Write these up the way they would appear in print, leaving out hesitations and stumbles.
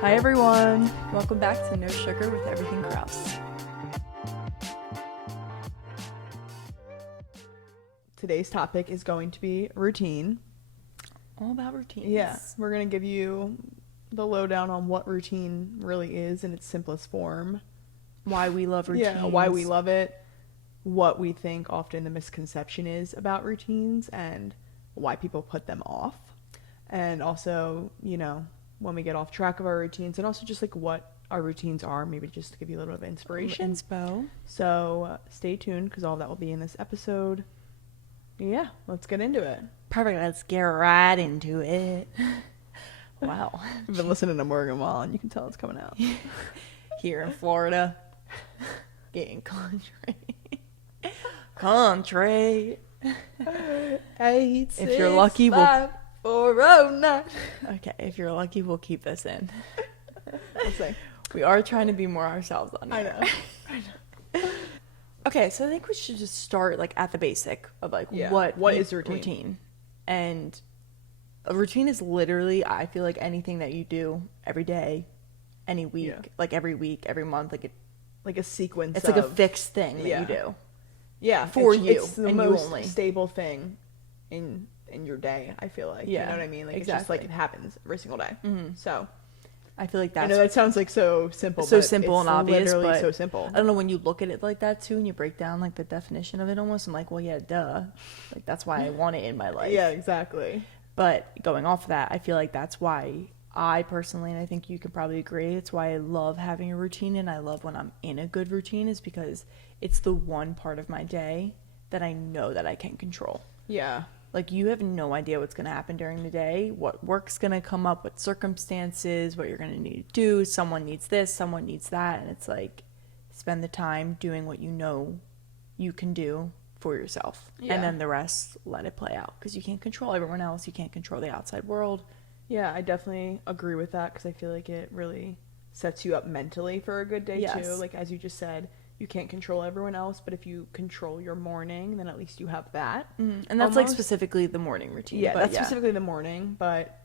Hi everyone, welcome back to No Sugar with Everything Kraus. Today's topic is going to be routine. All about routines. Yeah, we're going to give you the lowdown on what routine really is in its simplest form. Why we love routines. Yeah, why we love it, what we think often the misconception is about routines, and why people put them off. And also, when we get off track of our routines, and also just like what our routines are, maybe just to give you a little bit of inspiration. Inspo. So stay tuned because all that will be in this episode. Yeah, let's get into it. Perfect, let's get right into it. Wow. I've been listening to Morgan Wallen, you can tell it's coming out. Here in Florida, getting country. If you're lucky, we'll... 409. Okay, if you're lucky, we'll keep this in. Let's say. We are trying to be more ourselves on I here. know. Okay, so I think we should just start like at the basic of like what is routine? And a routine is literally, I feel like, anything that you do every day, any week, like every week, every month, like a sequence. It's like a fixed thing that you do. Yeah, for it's, you. It's the and most you only. stable thing in your day. I feel like. Yeah, you know what I mean. Like exactly. It's just like it happens every single day. Mm-hmm. So I feel like that's I know that sounds like so simple. so but simple it's and obvious, literally but so simple. I don't know, when you look at it like that too, and you break down like the definition of it almost. I'm like, well, yeah, duh. Like that's why I want it in my life. Yeah, exactly. But going off of that, I feel like that's why I personally, and I think you could probably agree, it's why I love having a routine, and I love when I'm in a good routine, is because it's the one part of my day that I know that I can control. Yeah. Like, you have no idea what's going to happen during the day, what work's going to come up, what circumstances, what you're going to need to do. Someone needs this, someone needs that. And it's like, spend the time doing what you know you can do for yourself. Yeah. And then the rest, let it play out. Because you can't control everyone else. You can't control the outside world. Yeah, I definitely agree with that because I feel like it really sets you up mentally for a good day too. Like, as you just said, you can't control everyone else, but if you control your morning, then at least you have that. Mm-hmm. And that's like specifically the morning routine. Yeah, that's specifically the morning, but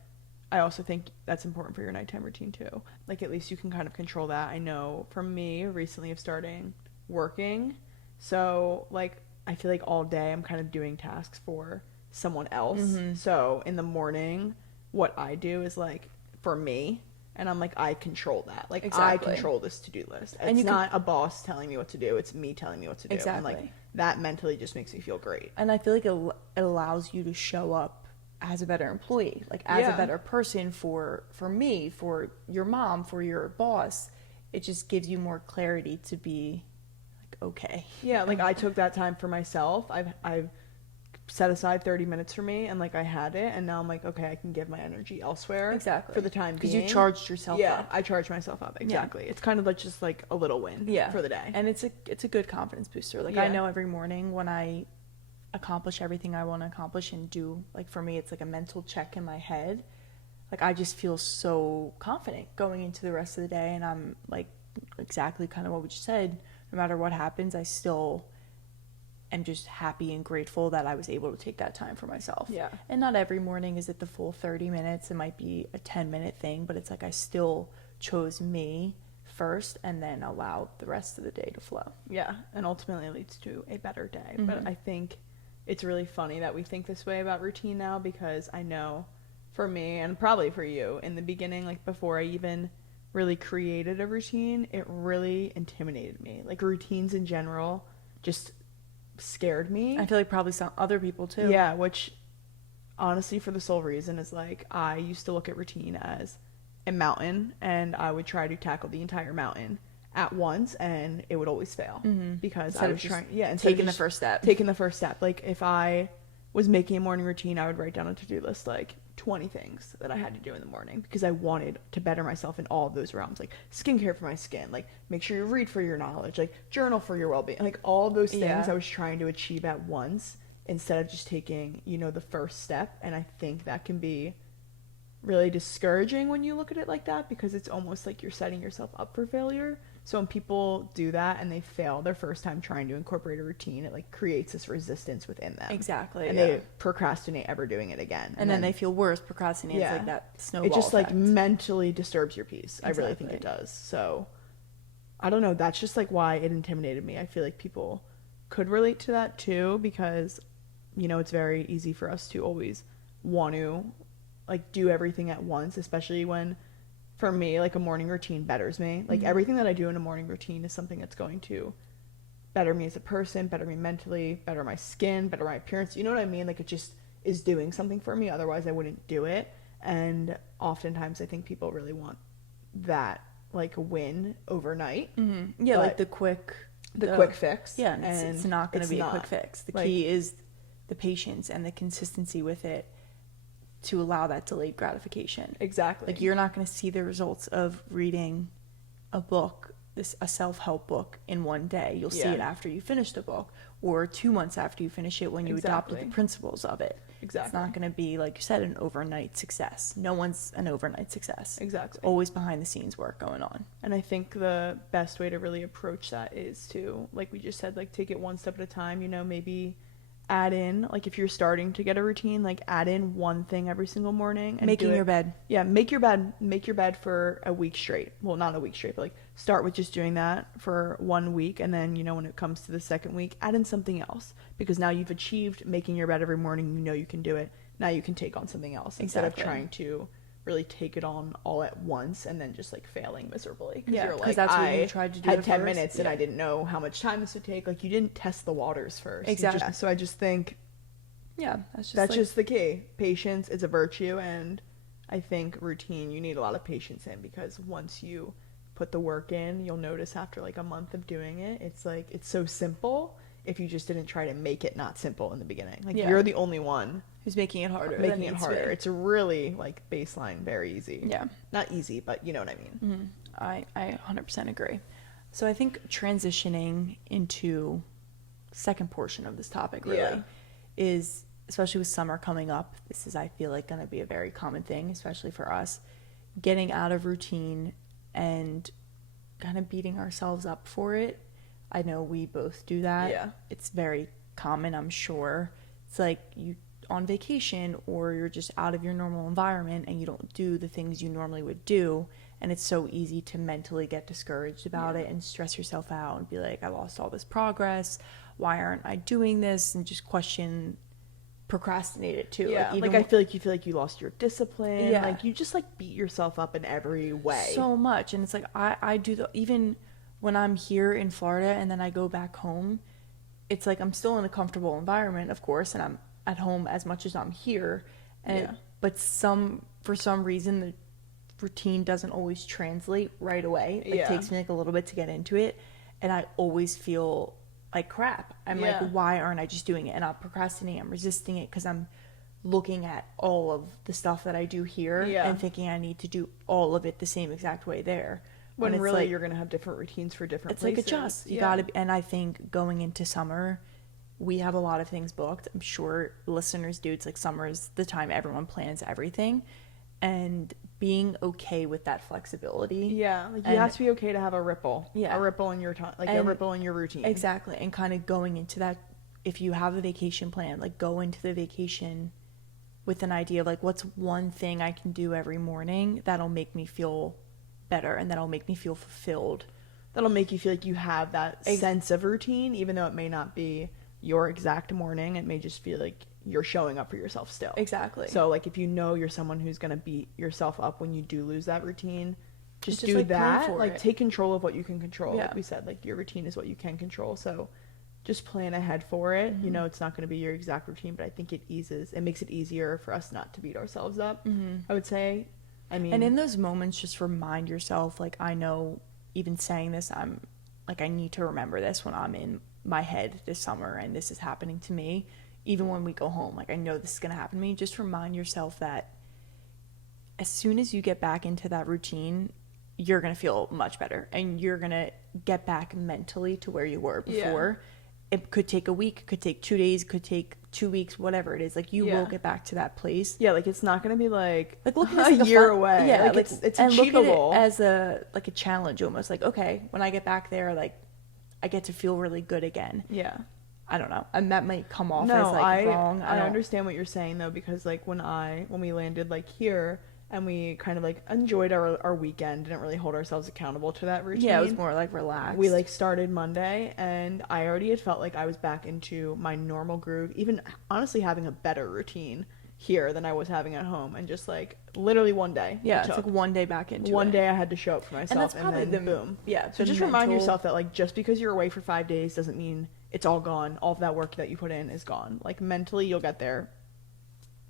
I also think that's important for your nighttime routine too. Like, at least you can kind of control that. I know from me recently of starting working, so like I feel like all day I'm kind of doing tasks for someone else. Mm-hmm. So in the morning, what I do is like for me. And I'm like, I control that. Like, exactly. I control this to-do list. And it's not a boss telling me what to do. It's me telling me what to do. Exactly. And, like, that mentally just makes me feel great. And I feel like it allows you to show up as a better employee. Like, as a better person for me, for your mom, for your boss. It just gives you more clarity to be, like, okay. Yeah, like, I took that time for myself. I've set aside 30 minutes for me, and like I had it, and now I'm like, okay, I can give my energy elsewhere. Exactly. For the time being. Because you charged yourself up. Yeah, I charged myself up. Exactly. Yeah. It's kind of like just like a little win for the day. And it's a good confidence booster. Like, I know every morning when I accomplish everything I want to accomplish and do, like, for me, it's like a mental check in my head. Like, I just feel so confident going into the rest of the day, and I'm like, exactly kind of what we just said. No matter what happens, I still am just happy and grateful that I was able to take that time for myself. Yeah. And not every morning is it the full 30 minutes. It might be a 10-minute thing, but it's like I still chose me first and then allowed the rest of the day to flow. Yeah, and ultimately it leads to a better day. Mm-hmm. But I think it's really funny that we think this way about routine now, because I know for me, and probably for you, in the beginning, like before I even really created a routine, it really intimidated me. Like, routines in general just scared me. I feel like probably some other people too. Yeah, which honestly, for the sole reason is like I used to look at routine as a mountain, and I would try to tackle the entire mountain at once, and it would always fail because Instead I of was just trying taking the first step. Taking the first step. Like, if I was making a morning routine, I would write down a to-do list like 20 things that I had to do in the morning because I wanted to better myself in all of those realms, like skincare for my skin, like make sure you read for your knowledge, like journal for your well-being, like all of those things I was trying to achieve at once instead of just taking, the first step. And I think that can be really discouraging when you look at it like that, because it's almost like you're setting yourself up for failure So when people do that and they fail their first time trying to incorporate a routine, it like creates this resistance within them. Exactly. And they procrastinate ever doing it again. And then they feel worse procrastinating. It's like that snowball It just effect. like mentally disturbs your peace. I really think it does. So I don't know. That's just like why it intimidated me. I feel like people could relate to that too, because, you know, it's very easy for us to always want to like do everything at once, especially when, for me, like a morning routine betters me. Like everything that I do in a morning routine is something that's going to better me as a person, better me mentally, better my skin, better my appearance. You know what I mean? Like it just is doing something for me. Otherwise I wouldn't do it. And oftentimes I think people really want that like win overnight. Yeah, like the quick fix. Yeah, and it's not going to be a quick fix. The key is the patience and the consistency with it to allow that delayed gratification. Exactly. Like you're not going to see the results of reading a book, a self-help book in one day. You'll see it after you finish the book, or 2 months after you finish it when you adopted the principles of it. Exactly. It's not going to be, like you said, an overnight success. No one's an overnight success. Exactly. It's always behind the scenes work going on. And I think the best way to really approach that is to, like we just said, like take it one step at a time. You know, maybe add in, like if you're starting to get a routine, like add in one thing every single morning. And Making your bed. Yeah, make your bed for a week straight. Well, not a week straight, but like start with just doing that for 1 week, and then, you know, when it comes to the second week, add in something else, because now you've achieved making your bed every morning. You know you can do it. Now you can take on something else instead of trying to really take it on all at once and then just like failing miserably. Yeah, you're because that's what you tried to do. Had 10 minutes and I didn't know how much time this would take. Like you didn't test the waters first. Exactly. So I just think that's just the key. Patience is a virtue, and I think routine, you need a lot of patience in, because once you put the work in, you'll notice after like a month of doing it, it's like it's so simple if you just didn't try to make it not simple in the beginning. Like you're the only one who's making it harder. It's really like baseline very easy. Yeah. Not easy, but you know what I mean. I 100% agree. So I think transitioning into second portion of this topic really is, especially with summer coming up, this is, I feel like, going to be a very common thing, especially for us, getting out of routine and kind of beating ourselves up for it. I know we both do that. Yeah. It's very common, I'm sure. It's like you on vacation, or you're just out of your normal environment and you don't do the things you normally would do, and it's so easy to mentally get discouraged about it and stress yourself out and be like, I lost all this progress, why aren't I doing this, and just procrastinate it too. Yeah, like I feel like you lost your discipline. Yeah. Like you just like beat yourself up in every way so much. And it's like I do even when I'm here in Florida and then I go back home, it's like I'm still in a comfortable environment, of course, and I'm at home as much as I'm here, and but for some reason the routine doesn't always translate right away. It takes me like a little bit to get into it, and I always feel like crap. I'm like, why aren't I just doing it? And I'm procrastinating, I'm resisting it because I'm looking at all of the stuff that I do here and thinking I need to do all of it the same exact way there. When really like, you're going to have different routines for different places. It's like adjust. You gotta, and I think going into summer, we have a lot of things booked. I'm sure listeners do. It's like summer is the time everyone plans everything, and being okay with that flexibility. Yeah, like you have to be okay to have a ripple. Yeah, a ripple in your time, like a ripple in your routine. Exactly, and kind of going into that. If you have a vacation plan, like go into the vacation with an idea of like, what's one thing I can do every morning that'll make me feel better and that'll make me feel fulfilled. That'll make you feel like you have that sense of routine, even though it may not be your exact morning. It may just feel like you're showing up for yourself still. Exactly. So like if you know you're someone who's going to beat yourself up when you do lose that routine, just do like that. Like take control of what you can control. Yeah. Like we said, like your routine is what you can control. So just plan ahead for it. You know, it's not going to be your exact routine, but I think it makes it easier for us not to beat ourselves up, I would say. I mean, and in those moments, just remind yourself, like, I know even saying this, I'm like, I need to remember this when I'm in my head this summer and this is happening to me. Even when we go home, like, I know this is going to happen to me. Just remind yourself that as soon as you get back into that routine, you're going to feel much better and you're going to get back mentally to where you were before. It could take a week, could take 2 days, could take 2 weeks, whatever it is, like you Yeah. will get back to that place. Yeah, like it's not gonna be like Like look at it a as year fun, away. Yeah, like like it's and achievable. look at it as a like a challenge almost. Like okay, when I get back there, like I get to feel really good again. Yeah. I don't know, and that might come off No, as like wrong. I don't- understand what you're saying though, because like when we landed like here and we kind of like enjoyed our weekend, didn't really hold ourselves accountable to that routine. Yeah, it was more like relaxed. We like started Monday and I already had felt like I was back into my normal groove, even honestly having a better routine here than I was having at home, and just like literally one day. Yeah, it it's took. like one day back into One it. day I had to show up for myself, and that's probably then the boom. Yeah, So the just remind mental- yourself that like just because you're away for 5 days doesn't mean it's all gone. All of that work that you put in is gone. Like mentally, you'll get there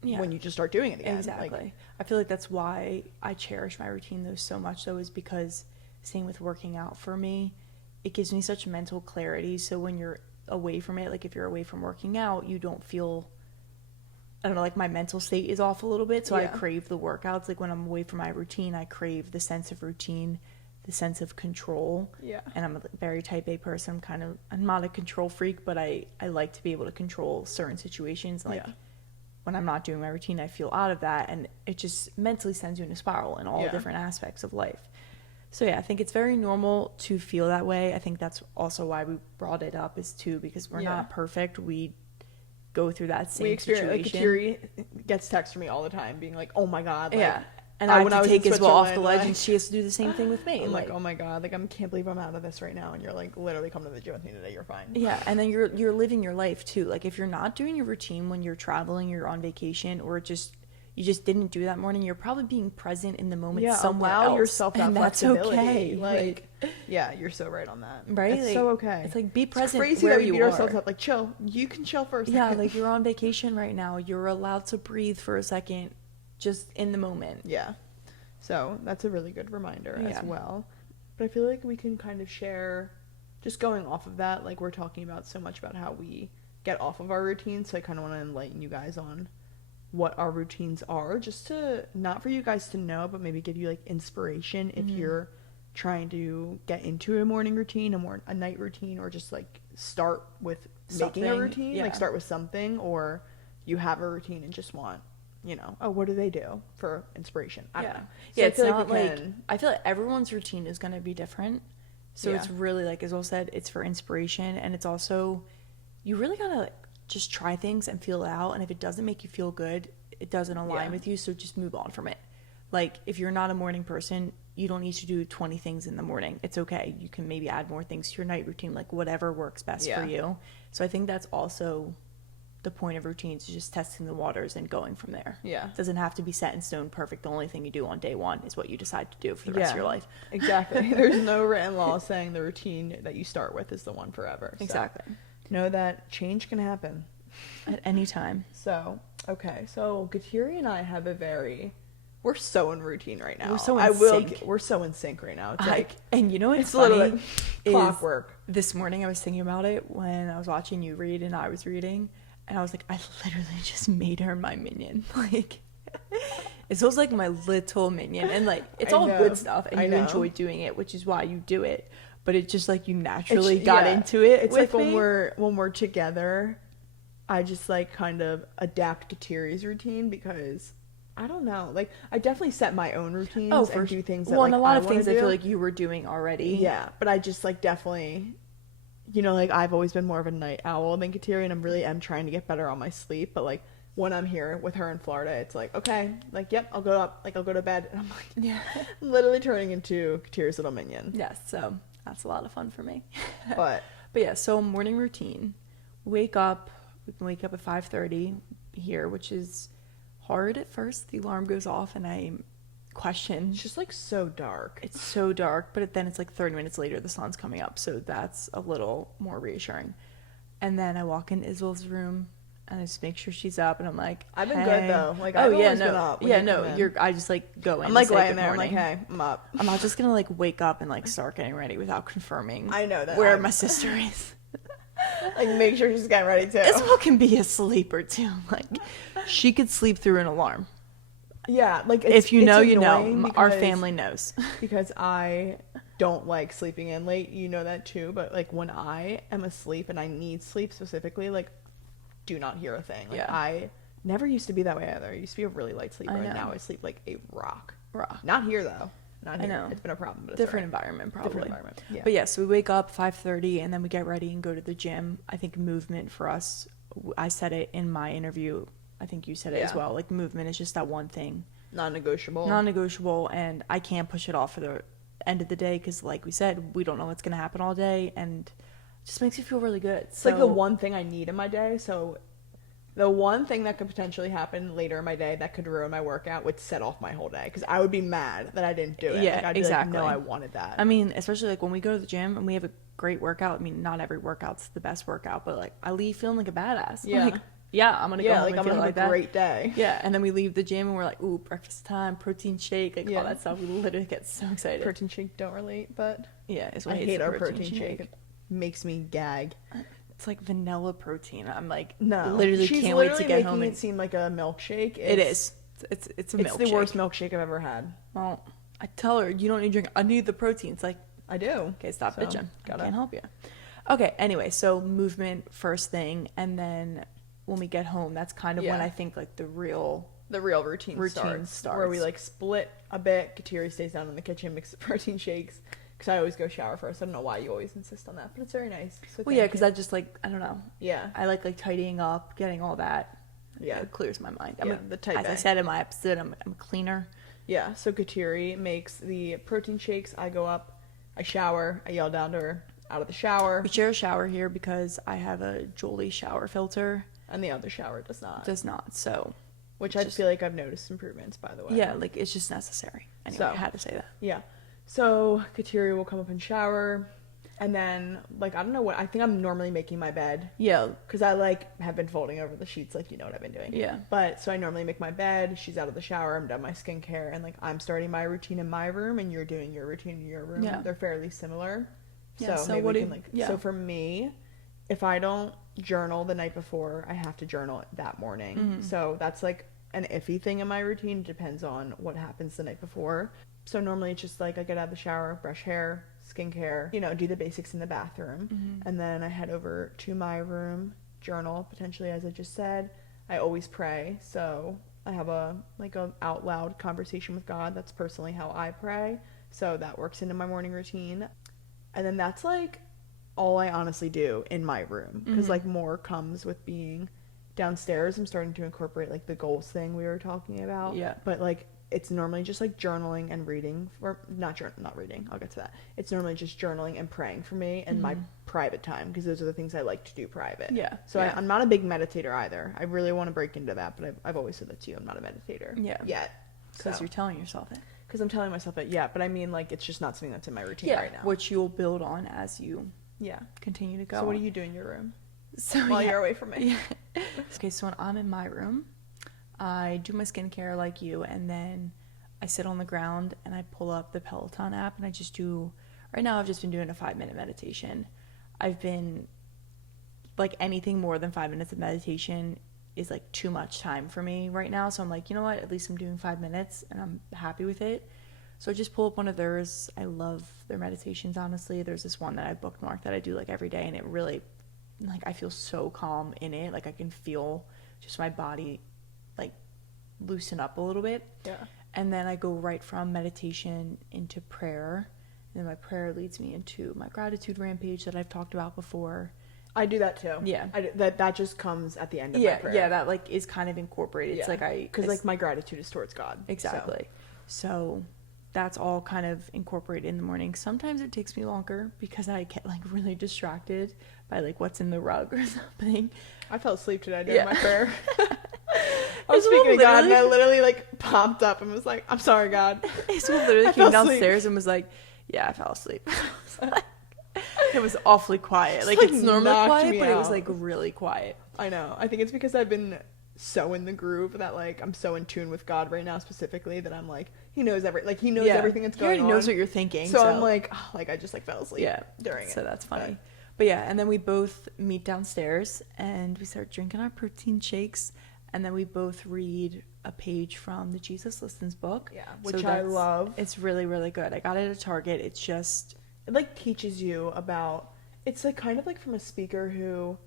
Yeah. when you just start doing it again. Exactly. Like, I feel like that's why I cherish my routine though so much though, is because same with working out for me, it gives me such mental clarity. So when you're away from it, like if you're away from working out, you don't feel, I don't know, like my mental state is off a little bit. So I Yeah. crave the workouts. Like when I'm away from my routine, I crave the sense of routine, the sense of control. yeah. And I'm a very type A person. I'm not a control freak, but I like to be able to control certain situations. Like Yeah. when I'm not doing my routine, I feel out of that, and it just mentally sends you in a spiral in all Yeah. different aspects of life. So yeah, I think it's very normal to feel that way. I think that's also why we brought it up, is too, because we're Yeah. not perfect. We go through that same We experience like situation. Kateri gets text from me all the time, being like, "Oh my god!" Like, Yeah. And I when have I to was in take Isabel off the Switzerland, ledge, like- and she has to do the same thing with me. I'm like, "Oh my god!" Like I can't believe I'm out of this right now, and you're like, literally come to the gym with me today. You're fine. yeah, and then you're living your life too. Like if you're not doing your routine when you're traveling, you're on vacation, or you just didn't do that morning, you're probably being present in the moment Yeah, somewhere allow else, yourself that and that's flexibility. okay. Like, yeah, you're so right on that. Right? It's Like, so okay. It's like be present It's crazy where that we you beat ourselves are. up. Like, chill. You can chill for a second. Yeah, like you're on vacation right now. You're allowed to breathe for a second, just in the moment. Yeah. So that's a really good reminder Yeah. as well. But I feel like we can kind of share, just going off of that, like we're talking about so much about how we get off of our routine. So I kind of want to enlighten you guys on what our routines are, just to, not for you guys to know, but maybe give you like inspiration if Mm-hmm. you're trying to get into a morning routine, a night routine, or just like start with making a Something, routine, yeah. like start with something, or you have a routine and just want, oh, what do they do for inspiration? I don't know. So Yeah, I it's feel not we like can- I feel like everyone's routine is gonna be different. So Yeah. it's really like Isabel said, it's for inspiration, and it's also you really gotta like, just try things and feel it out. And if it doesn't make you feel good, it doesn't align Yeah. with you. So just move on from it. Like if you're not a morning person, you don't need to do 20 things in the morning. It's okay. You can maybe add more things to your night routine, like whatever works best Yeah. for you. So I think that's also the point of routines, is just testing the waters and going from there. Yeah. It doesn't have to be set in stone perfect. The only thing you do on day one is what you decide to do for the rest of your life. Exactly. There's no written law saying the routine that you start with is the one forever. So Exactly. know that change can happen. At any time. So, okay. So, Gatiri and I have we're so in routine right now. We're so in sync. We're so in sync right now. It's like, And you know what's it's funny? literally is clockwork. This morning I was thinking about it when I was watching you read and I was reading, and I was like, I literally just made her my minion. Like, it feels like my little minion, and like it's I all know. good stuff, and I you know. enjoy doing it, which is why you do it. But it's just like you naturally got yeah. into it. It's with like when me. we're together, I just like kind of adapt Gatiri's routine, because I don't know. Like, I definitely set my own routines and do things that, well, like, and a lot I of wanna things I do. feel like you were doing already. Yeah, but I just like definitely, like I've always been more of a night owl than Kateri, and I am trying to get better on my sleep. But like when I'm here with her in Florida, it's like, okay, like, yep, I'll go to bed, and I'm like, Yeah. literally turning into Kateri's little minion. Yes. So that's a lot of fun for me. But But yeah, so morning routine. Wake up. We can wake up at 5:30 here, which is hard at first. The alarm goes off and I question. it's just like so dark. It's so dark, but then it's like 30 minutes later the sun's coming up, so that's a little more reassuring. And then I walk in Isabel's room and I just make sure she's up, and I'm like, I've been hey. good though. Like, Oh I've yeah, always no, been up when yeah, you no. come in. I just like go in. I'm like and say laying good there. I'm like, morning. hey, I'm up. I'm not just gonna like wake up and like start getting ready without confirming. I know that. where my sister is. Like, make sure she's getting ready too. Isabel can be a sleeper too. Like, she could sleep through an alarm. Yeah, like If you it's know, you know. annoying Our because- family knows. because I don't like sleeping in late. You know that too. But like when I am asleep and I need sleep specifically, like do not hear a thing. Like, Yeah. I never used to be that way either. I used to be a really light sleeper, I and know. now I sleep like a rock. Rock. Not here though. Not I here. know. It's been a problem, but it's Different alright. environment, probably. Different environment. Yeah. But yeah, so we wake up 5:30 and then we get ready and go to the gym. I think movement for us, I said it in my interview. I think you said it as Yeah. well. Like, movement is just that one thing, Non-negotiable. non-negotiable, and I can't push it off for the end of the day because, like we said, we don't know what's gonna happen all day, and it just makes you feel really good. It's like the one thing I need in my day. So the one thing that could potentially happen later in my day that could ruin my workout would set off my whole day, because I would be mad that I didn't do it. Yeah, like, I'd exactly. be like, no, I wanted that. I mean, especially like when we go to the gym and we have a great workout. I mean, not every workout's the best workout, but like I leave feeling like a badass. Yeah. Like, yeah, I'm gonna go Yeah, home like and I'm feel gonna like have a that. great day. Yeah, and then we leave the gym and we're like, ooh, breakfast time, protein shake, like Yeah. all that stuff. We literally get so excited. Protein shake don't relate, but Yeah, it's I hate our protein shake. It makes me gag. It's like vanilla protein. I'm like, No, literally she's can't wait to literally get making home. it And seem like a milkshake. it is. It's a It's milkshake. the worst milkshake I've ever had. Well, I tell her you don't need to drink. I need the protein. It's like, I do. okay, stop So, bitching. I gotta- can't help you. Okay, anyway, so movement first thing, and then when we get home, that's kind of when Yeah. I think like the real. The real routine, Routine starts, where we starts. like split a bit. Kateri stays down in the kitchen, makes the protein shakes, because I always go shower first. I don't know why you always insist on that, but it's very nice. So Well, yeah, thank because you. I just like, I don't know. yeah, I like tidying up, getting all that. Yeah. It clears my mind. Yeah, the type as I A. said in my episode, I'm a cleaner. yeah. So Kateri makes the protein shakes. I go up, I shower, I yell down to her out of the shower, We share a shower here because I have a Jolie shower filter. and the other shower does not. Does not. So, Which it's I just- feel like I've noticed improvements, by the way. yeah, like it's just necessary. Anyway, So- I had to say that. Yeah. So Kateri will come up and shower, and then like I don't know what I think I'm normally making my bed. Yeah, Because I like have been folding over the sheets, like you know what I've been doing. yeah. But so I normally make my bed. She's out of the shower. I'm done my skincare, and like I'm starting my routine in my room, and you're doing your routine in your room. Yeah. They're fairly similar. Yeah, so maybe what we do can you- like. yeah. So for me, if I don't journal the night before, I have to journal it that morning. Mhm. So that's like an iffy thing in my routine. It depends on what happens the night before. So normally it's just like I get out of the shower, brush hair, skincare, do the basics in the bathroom. Mhm. And then I head over to my room, journal, potentially, as I just said. I always pray. So I have a out loud conversation with God. That's personally how I pray. So that works into my morning routine. And then that's like all I honestly do in my room. Because Mhm. like more comes with being downstairs. I'm starting to incorporate like the goals thing we were talking about. Yeah. But like it's normally just like journaling and reading, or not reading. I'll get to that. It's normally just journaling and praying for me and my Mhm. private time, because those are the things I like to do private. Yeah. So yeah. I'm not a big meditator either. I really want to break into that, but I've always said that to you. I'm not a meditator. Yeah. Yet. Because you're telling yourself it. Because I'm telling myself it. Yeah. But I mean, like, it's just not something that's in my routine Yeah, right now. which you'll build on as you Yeah. continue to go. So what do you do in your room So while yeah. you're away from me? Yeah. Okay, so when I'm in my room, I do my skincare like you, and then I sit on the ground and I pull up the Peloton app and I just do. Right now, I've just been doing a 5-minute meditation. I've been like anything more than 5 minutes of meditation is like too much time for me right now. So I'm like, you know what? At least I'm doing 5 minutes and I'm happy with it. So I just pull up one of theirs. I love their meditations, honestly. There's this one that I bookmarked that I do like every day, and it really, like, I feel so calm in it. Like I can feel just my body like loosen up a little bit. Yeah. And then I go right from meditation into prayer. And then my prayer leads me into my gratitude rampage that I've talked about before. I do that too. Yeah. That just comes at the end of my Yeah, prayer. yeah, that like is kind of incorporated. It's like because like my gratitude is towards God. exactly. So that's all kind of incorporated in the morning. Sometimes it takes me longer because I get like really distracted by like what's in the rug or something. I fell asleep today during Yeah. my prayer. I was Isabel speaking to God, and I literally- literally like popped up and was like, "I'm sorry, God." So literally I came fell asleep. downstairs and was like, "Yeah, I fell asleep." It was awfully quiet. Just, Like like, it's normally knocked quiet, me but it was out. like really quiet. I know. I think it's because I've been so in the groove that like I'm so in tune with God right now specifically that I'm like He knows he knows everything that's He going already on. knows what you're thinking. so I'm like, I just like fell asleep yeah, during so it. that's funny. But yeah, and then we both meet downstairs and we start drinking our protein shakes, and then we both read a page from the Jesus Listens book. Yeah, So which I that's- love. It's really, really good. I got it at Target. It's just It like teaches you about, it's like kind of like from a speaker who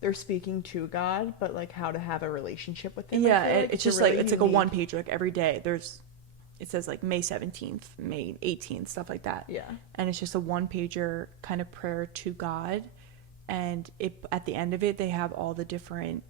they're speaking to God, but like how to have a relationship with him. Yeah, I feel like. it's just really like, it's like a unique- one page, like every day it says like May 17th, May 18th, stuff like that. Yeah. And it's just a one pager kind of prayer to God. And at the end of it, they have all the different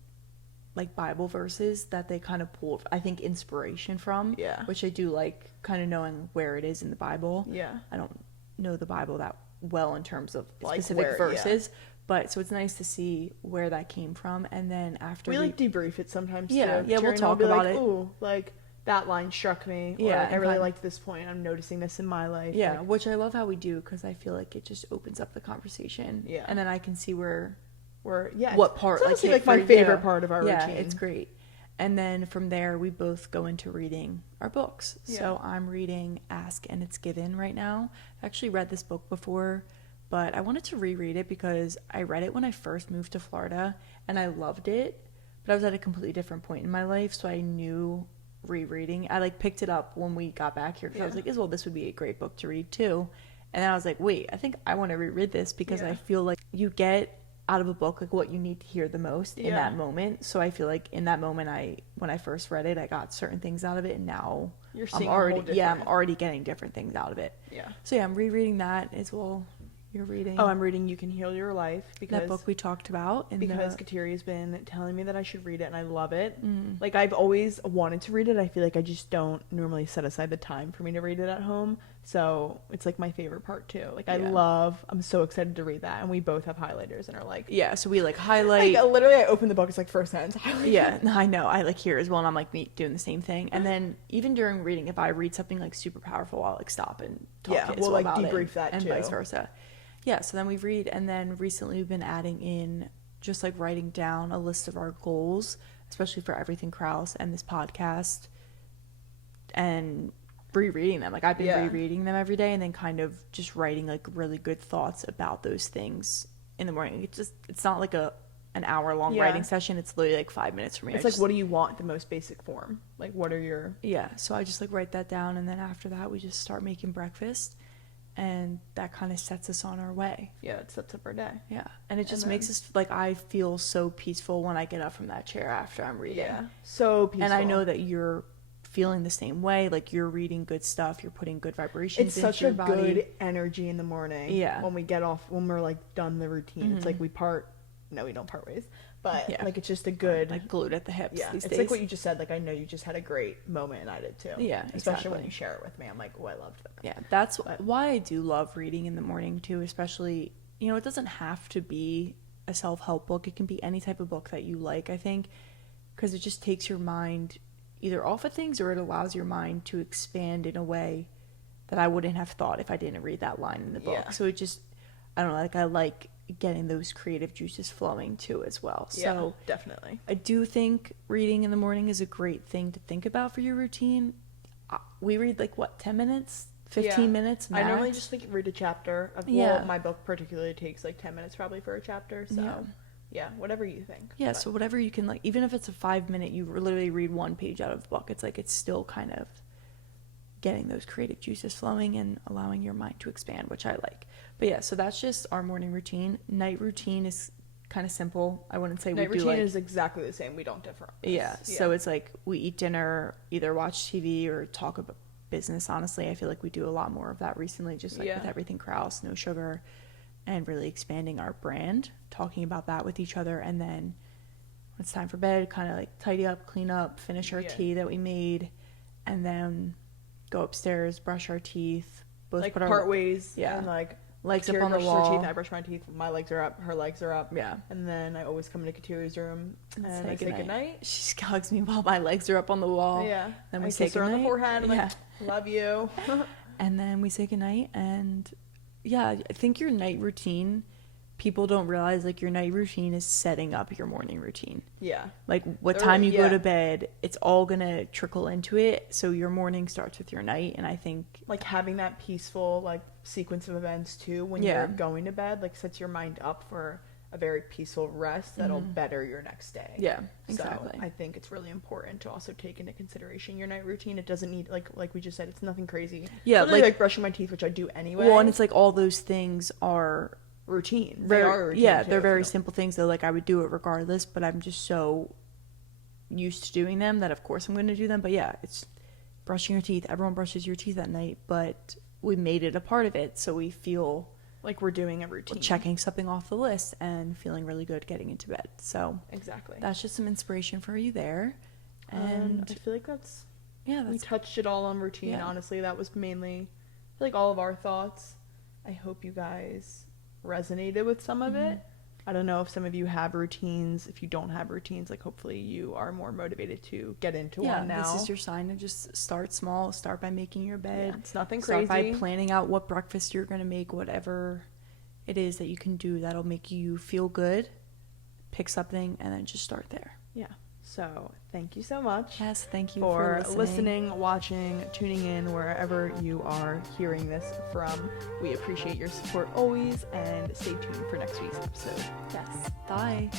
like Bible verses that they kind of pulled, I think, inspiration from. Yeah. Which I do like, kind of knowing where it is in the Bible. Yeah. I don't know the Bible that well in terms of Like specific where- verses. But so it's nice to see where that came from. And then after We like debrief it sometimes. Yeah, too. yeah, we'll Tyrion will talk be about like, it. Ooh, like that line struck me. Or, Yeah, like, I and really kind- liked this point. I'm noticing this in my life. Yeah, Like, which I love how we do, because I feel like it just opens up the conversation. Yeah. And then I can see what part It's honestly hit like my for favorite you. part of our yeah, routine. it's great. And then from there, we both go into reading our books. Yeah. So I'm reading Ask and It's Given right now. I've actually read this book before, but I wanted to reread it because I read it when I first moved to Florida and I loved it, but I was at a completely different point in my life, so I knew rereading. I like picked it up when we got back here because I was Yeah. like, Isabel, this would be a great book to read too. And then I was like, wait, I think I want to reread this because Yeah. I feel like you get out of a book like what you need to hear the most in Yeah. that moment. So I feel like in that moment, when I first read it, I got certain things out of it, and now You're I'm seeing a whole already I'm different- already getting different things out of it. Yeah. So yeah, I'm rereading that as well. You're reading Oh, I'm reading You Can Heal Your Life because that book we talked about because Kateri been telling me that I should read it, and I love it. Mm. Like, I've always wanted to read it. I feel like I just don't normally set aside the time for me to read it at home. So it's like my favorite part too. Like, I'm so excited to read that, and we both have highlighters and are like, yeah. So we like highlight. literally, I open the book, it's like first sentence. Yeah, no, I know. I like hear as well, and I'm like me doing the same thing. And then even during reading, if I read something like super powerful, I'll like stop and talk Yeah, to we'll, Isabel like, about debrief it, that, and too. vice versa. Yeah, so then we read, and then recently we've been adding in just like writing down a list of our goals, especially for Everything Krause and this podcast, and rereading them. Like I've been Yeah. rereading them every day, and then kind of just writing like really good thoughts about those things in the morning. It's not like an hour long Yeah. writing session. It's literally like 5 minutes for me. It's like, what do you want? The most basic form. Like, what are your... Yeah, so I just like write that down, and then after that we just start making breakfast, and that kind of sets us on our way. Yeah, it sets up our day. Yeah, and it just And makes then- us like, I feel so peaceful when I get up from that chair after I'm reading. Yeah, so peaceful. And I know that you're feeling the same way. Like you're reading good stuff, you're putting good vibrations it's into such your a body. good energy in the morning. Yeah. When we get off, when we're like done the routine, it's like we part. No, we don't part ways. But Yeah. like, it's just a good. like glued at the hips. yeah, these it's days. like what you just said. Like, I know you just had a great moment, and I did too. Yeah, especially when exactly. you share it with me. I'm like, oh, I loved that. Yeah, that's But- why I do love reading in the morning too, especially, it doesn't have to be a self-help book. It can be any type of book that you like, I think, because it just takes your mind either off of things, or it allows your mind to expand in a way that I wouldn't have thought if I didn't read that line in the book. Yeah. So it just, I don't know, like I like getting those creative juices flowing too as well. Yeah, So definitely. I do think reading in the morning is a great thing to think about for your routine. We read like what, 10 minutes, 15 Yeah. minutes max? I normally just like read a chapter of. Yeah. Well, my book particularly takes like 10 minutes probably for a chapter. So Yeah. yeah, whatever you think. Yeah, But- so whatever you can, like, even if it's a 5 minute, you literally read one page out of the book. It's like, it's still kind of getting those creative juices flowing and allowing your mind to expand, which I like. But yeah, so that's just our morning routine. Night routine is kind of simple. I wouldn't say night we do routine like, is exactly the same. We don't differ. on this. yeah. So it's like we eat dinner, either watch TV or talk about business. Honestly, I feel like we do a lot more of that recently, just like Yeah. with Everything Krause, No Sugar, and really expanding our brand, talking about that with each other. And then when it's time for bed, kind of like tidy up, clean up, finish our Yeah. tea that we made, and then go upstairs, brush our teeth, both like put our part ways. yeah. And like legs up Kateri on the brushes her teeth, wall. and I brush my teeth. My legs are up. Her legs are up. Yeah. And then I always come into Kateri's room and I say goodnight. She hugs me while my legs are up on the wall. Yeah. Then I we say kiss her on the goodnight. forehead. I'm Yeah. like, love you. And then we say goodnight. And yeah, I think your night routine, people don't realize like your night routine is setting up your morning routine. yeah. Like what Or- time you go yeah. to bed, it's all gonna trickle into it. So your morning starts with your night. And I think, Like having that peaceful like sequence of events too when Yeah. you're going to bed like sets your mind up for a very peaceful rest that'll better your next day. yeah, exactly. So I think it's really important to also take into consideration your night routine. It doesn't need like we just said, it's nothing crazy. Yeah, Literally, like- brushing my teeth, which I do anyway. Well, and it's like all those things are routine. Very, They are a routine yeah, too, they're if you very don't- simple things that like I would do it regardless, but I'm just so used to doing them that of course I'm going to do them. But yeah, it's brushing your teeth. Everyone brushes your teeth at night, but we made it a part of it, so we feel like we're doing a routine. checking something off the list and feeling really good getting into bed. So Exactly. that's just some inspiration for you there. And And I feel like that's yeah, we that's touched it all on routine. Yeah. Honestly, that was mainly, I feel like, all of our thoughts. I hope you guys resonated with some of it. I don't know if some of you have routines. If you don't have routines, like hopefully you are more motivated to get into yeah, one now. this is your sign to just start small. Start by making your bed. Yeah, it's nothing Start crazy. by planning out what breakfast you're going to make, whatever it is that you can do that'll make you feel good. Pick something and then just start there. Yeah. So thank you so much Yes, thank you for for listening, watching, tuning in, wherever you are hearing this from. We appreciate your support always, and stay tuned for next week's episode. Yes, bye.